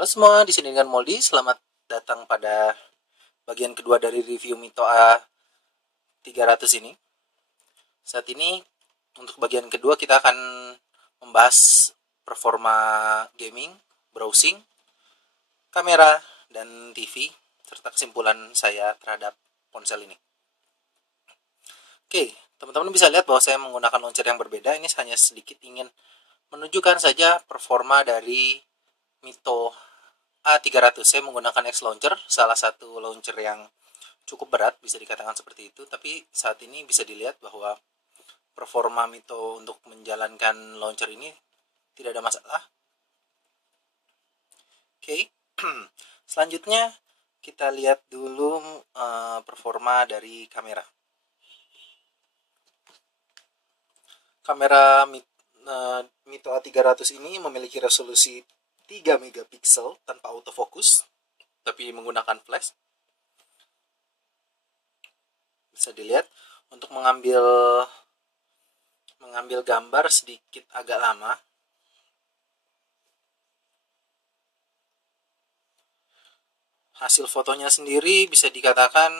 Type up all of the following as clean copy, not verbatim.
Halo semua, di sini dengan Moldi. Selamat datang pada bagian kedua dari review Mito A300 ini. Saat ini untuk bagian kedua kita akan membahas performa gaming, browsing, kamera, dan TV serta kesimpulan saya terhadap ponsel ini. Oke, teman-teman bisa lihat bahwa saya menggunakan launcher yang berbeda. Ini hanya sedikit ingin menunjukkan saja performa dari Mito A300. Saya menggunakan X Launcher, salah satu launcher yang cukup berat, bisa dikatakan seperti itu. Tapi saat ini bisa dilihat bahwa performa Mito untuk menjalankan launcher ini tidak ada masalah. Oke, selanjutnya kita lihat dulu performa dari kamera. Kamera Mito A300 ini memiliki resolusi 3 megapiksel tanpa autofocus, tapi menggunakan flash. Bisa dilihat untuk mengambil gambar sedikit agak lama. Hasil fotonya sendiri bisa dikatakan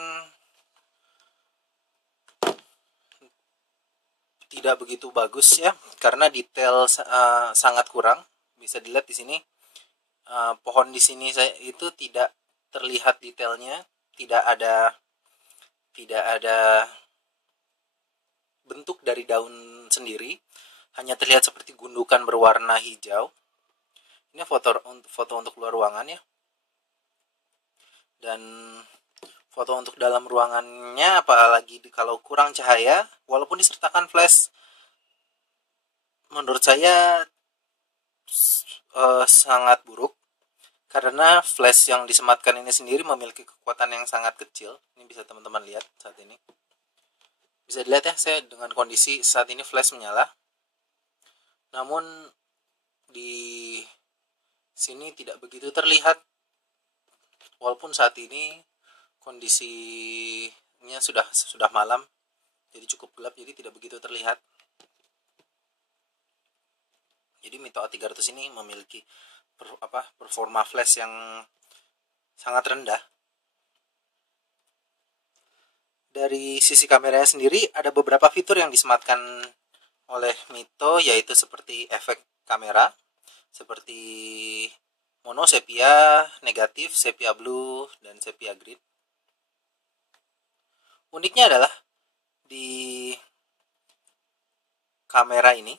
tidak begitu bagus ya, karena detail sangat kurang. Bisa dilihat di sini pohon di sini itu tidak terlihat detailnya, tidak ada bentuk dari daun sendiri, hanya terlihat seperti gundukan berwarna hijau. Ini foto untuk luar ruangan ya, dan foto untuk dalam ruangannya, apalagi kalau kurang cahaya, walaupun disertakan flash, menurut saya sangat buruk. Karena flash yang disematkan ini sendiri memiliki kekuatan yang sangat kecil. Ini bisa teman-teman lihat saat ini. Bisa dilihat ya, saya dengan kondisi saat ini flash menyala. Namun di sini tidak begitu terlihat. Walaupun saat ini kondisinya sudah malam, jadi cukup gelap, jadi tidak begitu terlihat. Jadi Mito A300 ini memiliki performa flash yang sangat rendah. Dari sisi kameranya sendiri ada beberapa fitur yang disematkan oleh Mito, yaitu seperti efek kamera, seperti mono, sepia, negatif, sepia blue, dan sepia green. Uniknya adalah di kamera ini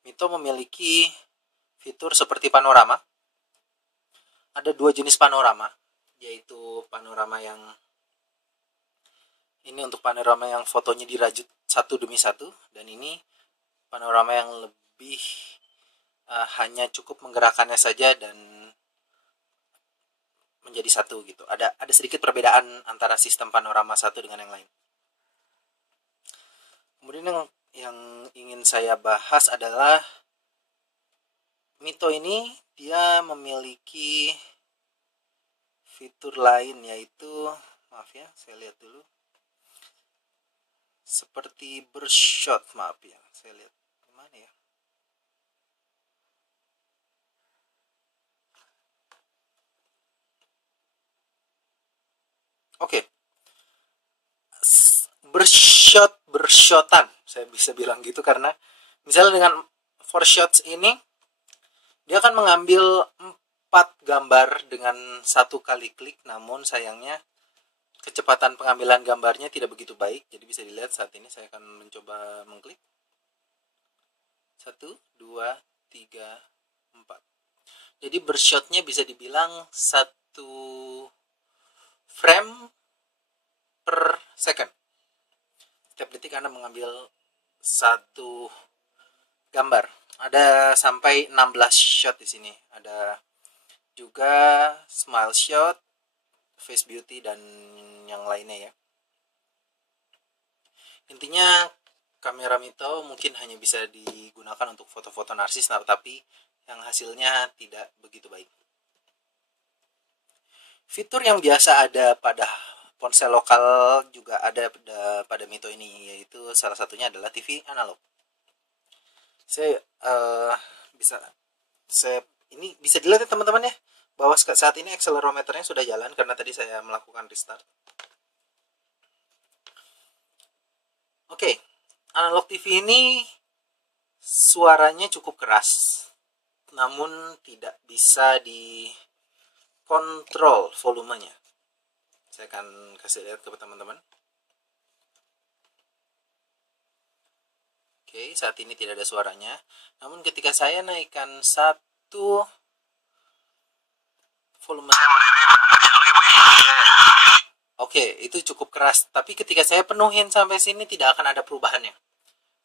Mito memiliki fitur seperti panorama. Ada dua jenis panorama, yaitu panorama yang ini untuk panorama yang fotonya dirajut satu demi satu, dan ini panorama yang lebih hanya cukup menggerakkannya saja dan menjadi satu gitu. Ada sedikit perbedaan antara sistem panorama satu dengan yang lain. Kemudian yang ingin saya bahas adalah Mito ini dia memiliki fitur lain, yaitu, maaf ya, saya lihat dulu, seperti burst-shot, maaf ya, saya lihat gimana ya. Oke, bershotan, saya bisa bilang gitu, karena misalnya dengan 4 shots ini dia akan mengambil 4 gambar dengan satu kali klik, namun sayangnya kecepatan pengambilan gambarnya tidak begitu baik. Jadi bisa dilihat saat ini saya akan mencoba mengklik 1, 2, 3, 4. Jadi bershotnya bisa dibilang 1 frame per second. Setiap detik Anda mengambil 1 gambar. Ada sampai 16 shot di sini. Ada juga smile shot, face beauty, dan yang lainnya ya. Intinya kamera Mito mungkin hanya bisa digunakan untuk foto-foto narsis, tapi yang hasilnya tidak begitu baik. Fitur yang biasa ada pada ponsel lokal juga ada pada Mito ini, yaitu salah satunya adalah TV analog. Saya ini bisa dilihat ya teman-teman ya, bahwa saat ini accelerometernya sudah jalan karena tadi saya melakukan restart. Oke, analog TV ini suaranya cukup keras, namun tidak bisa dikontrol volumenya. Saya akan kasih lihat ke teman-teman. Oke, saat ini tidak ada suaranya. Namun ketika saya naikkan satu volume oke, itu cukup keras. Tapi ketika saya penuhin sampai sini tidak akan ada perubahannya.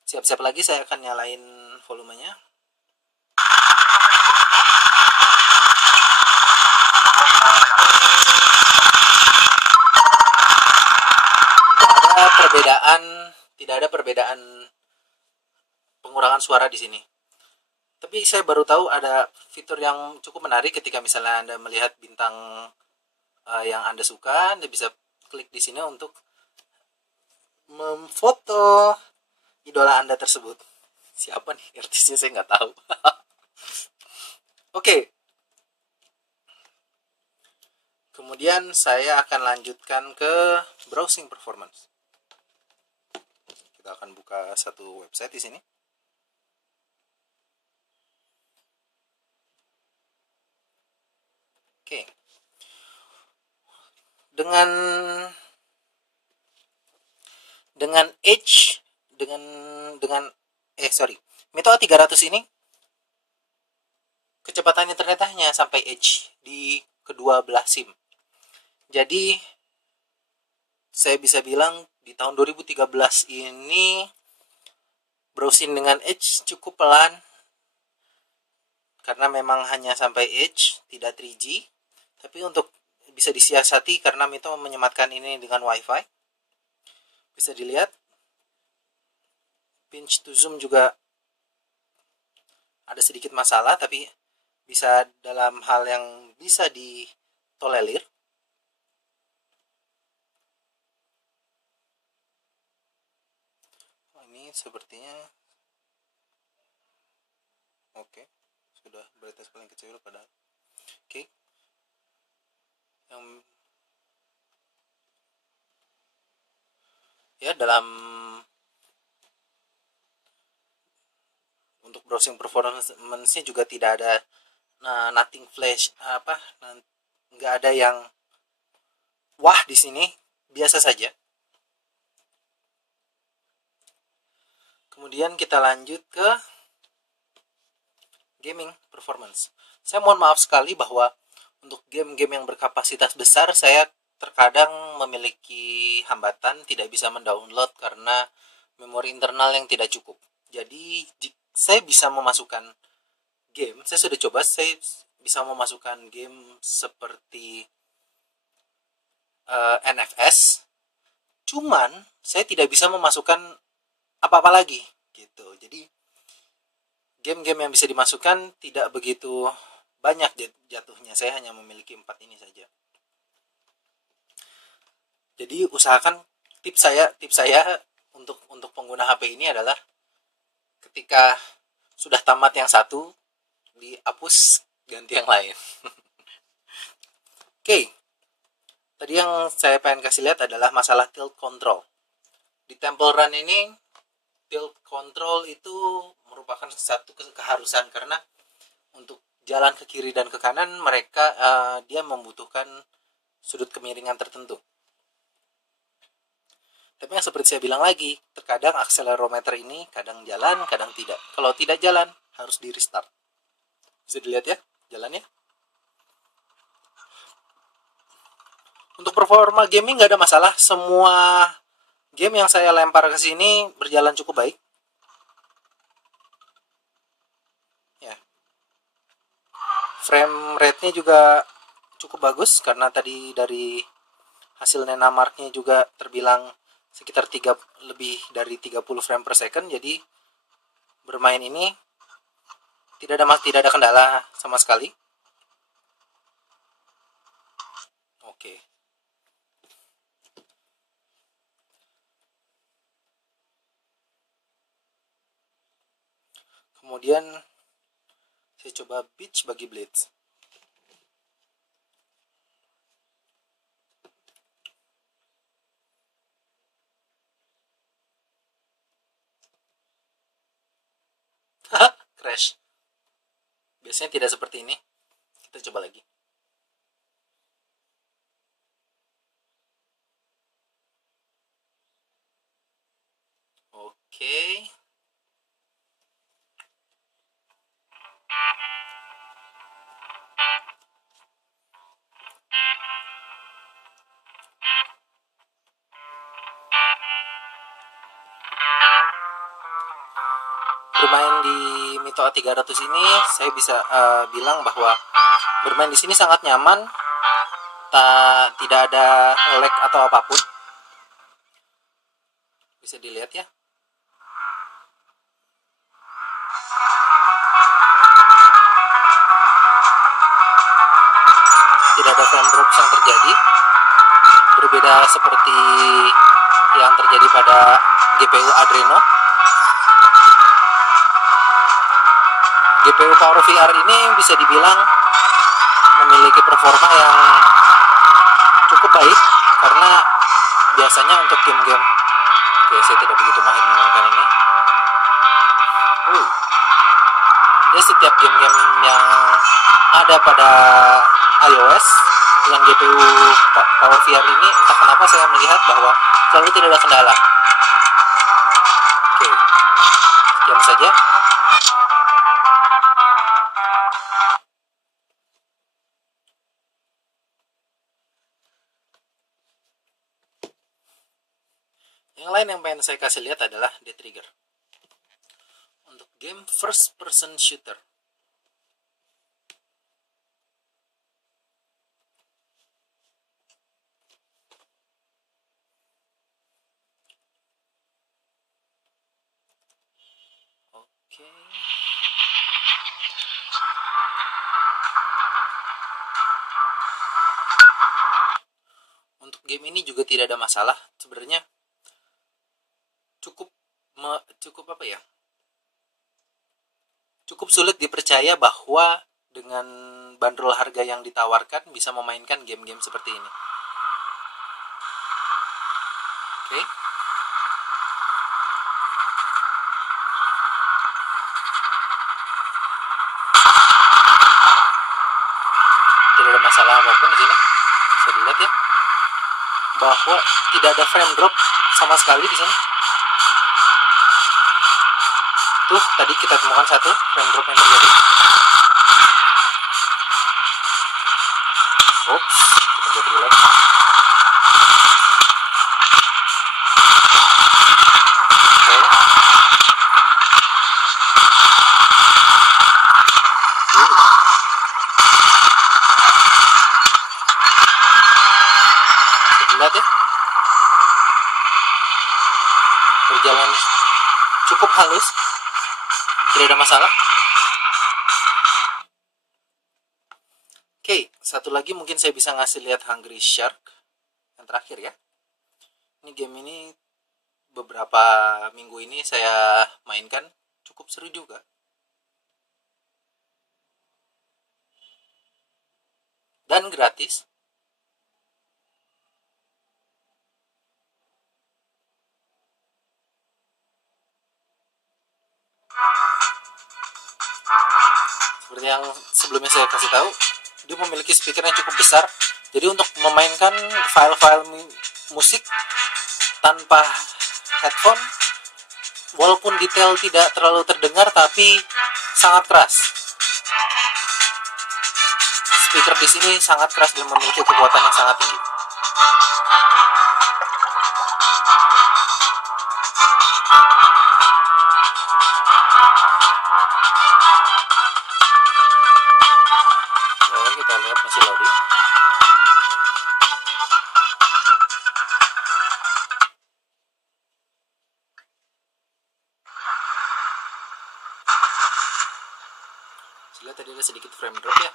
Siap-siap lagi saya akan nyalain volumenya. Tidak ada perbedaan pengurangan suara di sini. Tapi saya baru tahu ada fitur yang cukup menarik ketika misalnya Anda melihat bintang yang Anda suka, Anda bisa klik di sini untuk memfoto idola Anda tersebut. Siapa nih artisnya, saya nggak tahu. Oke. Kemudian saya akan lanjutkan ke browsing performance. Kita akan buka satu website di sini. Oke. Dengan Edge Meto A300 ini kecepatan internetnya hanya sampai Edge di kedua belah SIM. Jadi saya bisa bilang di tahun 2013 ini browsing dengan Edge cukup pelan karena memang hanya sampai Edge, tidak 3G. Tapi untuk bisa disiasati karena Meto menyematkan ini dengan WiFi. Bisa dilihat pinch to zoom juga ada sedikit masalah, tapi bisa dalam hal yang bisa ditolerir. Ini sepertinya oke, sudah brightness paling kecil padahal. Oke. Yang ya dalam untuk browsing performance-nya juga tidak ada nothing flash nggak ada yang wah di sini, biasa saja. Kemudian kita lanjut ke gaming performance. Saya mohon maaf sekali bahwa untuk game-game yang berkapasitas besar saya terkadang memiliki hambatan, tidak bisa mendownload karena memori internal yang tidak cukup. Jadi saya bisa memasukkan game, saya sudah coba, saya bisa memasukkan game seperti NFS, cuman saya tidak bisa memasukkan apa-apa lagi gitu. Jadi game-game yang bisa dimasukkan tidak begitu banyak jatuhnya. Saya hanya memiliki 4 ini saja. Jadi usahakan, tips saya untuk pengguna HP ini adalah ketika sudah tamat yang satu, dihapus, ganti yang lain. Oke. Tadi yang saya pengen kasih lihat adalah masalah tilt control. Di Temple Run ini tilt control itu merupakan satu keharusan karena untuk jalan ke kiri dan ke kanan dia membutuhkan sudut kemiringan tertentu. Tapi yang seperti saya bilang lagi, terkadang accelerometer ini kadang jalan, kadang tidak. Kalau tidak jalan, harus di restart. Bisa dilihat ya jalannya. Untuk performa gaming nggak ada masalah. Semua game yang saya lempar ke sini berjalan cukup baik. Ya. Frame rate-nya juga cukup bagus karena tadi dari hasil Nenamark-nya juga terbilang sekitar lebih dari 30 frame per second. Jadi bermain ini tidak ada kendala sama sekali. Oke. Kemudian Saya coba Beach bagi Blitz. Crash. Biasanya tidak seperti ini. Kita coba lagi. Oke. Bermain di Mito A300 ini saya bisa bilang bahwa bermain di sini sangat nyaman, tidak ada nge-lag atau apapun. Bisa dilihat ya. Tidak ada frame drop yang terjadi. Berbeda seperti yang terjadi pada GPU Adreno. GPU Power VR ini bisa dibilang memiliki performa yang cukup baik karena biasanya untuk game-game, oke, saya tidak begitu mahir memainkan ini. Ya, setiap game-game yang ada pada iOS dengan GPU Power VR ini, entah kenapa saya melihat bahwa selalu tidak ada kendala. Oke, sekian saja. Yang lain yang pengen saya kasih lihat adalah The Trigger. Untuk game first person shooter. Oke. Untuk game ini juga tidak ada masalah sebenarnya. Cukup apa ya? Cukup sulit dipercaya bahwa dengan bandrol harga yang ditawarkan bisa memainkan game-game seperti ini. Oke. Tidak ada masalah apapun di sini. Bisa dilihat ya bahwa tidak ada frame drop sama sekali di sini. Tuh, tadi kita temukan satu frame drop yang terjadi. Oops, kita coba reload. Oke. Lihat ya, berjalan cukup halus, tidak ada masalah. Oke, satu lagi mungkin saya bisa ngasih lihat Hungry Shark yang terakhir ya. Ini game ini beberapa minggu ini saya mainkan, cukup seru juga. Dan gratis. Seperti yang sebelumnya saya kasih tahu, dia memiliki speaker yang cukup besar. Jadi untuk memainkan file-file musik tanpa headphone, walaupun detail tidak terlalu terdengar, tapi sangat keras. Speaker di sini sangat keras dan memiliki kekuatan yang sangat tinggi. Oke, kita lihat masih loading. Lihat tadi ada sedikit frame drop ya.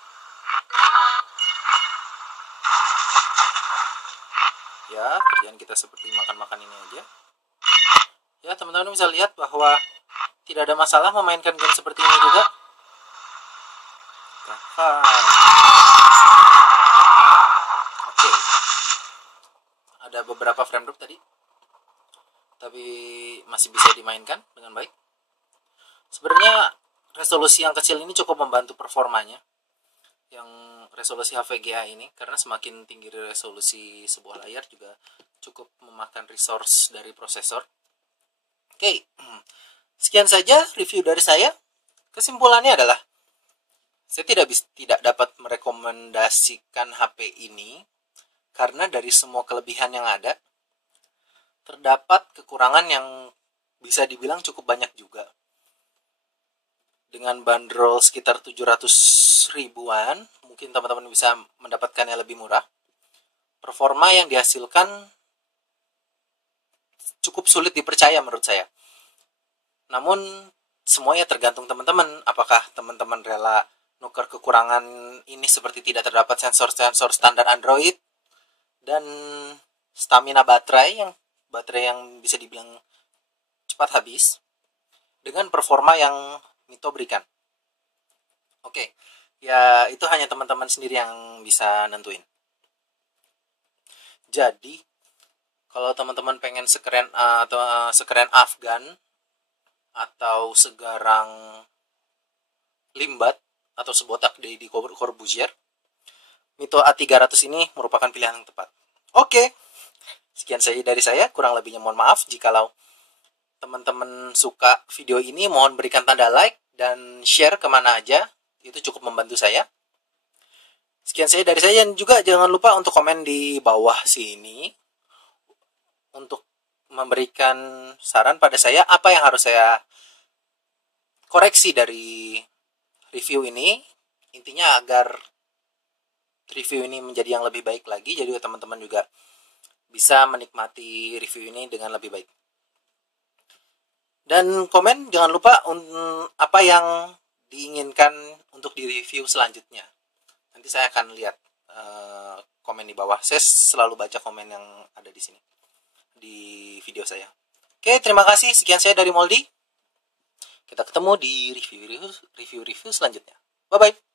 Ya, kerjaan kita seperti makan-makan ini aja. Ya, teman-teman bisa lihat bahwa tidak ada masalah memainkan game seperti ini juga. Hai. Oke. Ada beberapa frame drop tadi, tapi masih bisa dimainkan dengan baik. Sebenarnya resolusi yang kecil ini cukup membantu performanya, yang resolusi HVGA ini, karena semakin tinggi resolusi sebuah layar juga cukup memakan resource dari prosesor. Oke, sekian saja review dari saya. Kesimpulannya adalah saya tidak dapat merekomendasikan HP ini karena dari semua kelebihan yang ada, terdapat kekurangan yang bisa dibilang cukup banyak juga. Dengan bandrol sekitar 700 ribuan, mungkin teman-teman bisa mendapatkannya lebih murah. Performa yang dihasilkan cukup sulit dipercaya menurut saya. Namun, semuanya tergantung teman-teman. Apakah teman-teman rela nuker kekurangan ini seperti tidak terdapat sensor-sensor standar Android dan stamina baterai yang bisa dibilang cepat habis dengan performa yang Mito berikan. Oke, ya itu hanya teman-teman sendiri yang bisa nentuin. Jadi, kalau teman-teman pengen sekeren Afgan atau segarang Limbat atau sebotak Deddy Corbuzier, Mito A300 ini merupakan pilihan yang tepat. Oke, sekian saja dari saya. Kurang lebihnya mohon maaf. Jikalau teman-teman suka video ini, mohon berikan tanda like dan share kemana aja. Itu cukup membantu saya. Sekian saja dari saya. Dan juga jangan lupa untuk komen di bawah sini untuk memberikan saran pada saya apa yang harus saya koreksi dari review ini. Intinya agar review ini menjadi yang lebih baik lagi. Jadi teman-teman juga bisa menikmati review ini dengan lebih baik. Dan komen jangan lupa apa yang diinginkan untuk di-review selanjutnya. Nanti saya akan lihat komen di bawah. Saya selalu baca komen yang ada di sini, di video saya. Oke, terima kasih. Sekian saya dari Moldy. Kita ketemu di review-review selanjutnya. Bye-bye.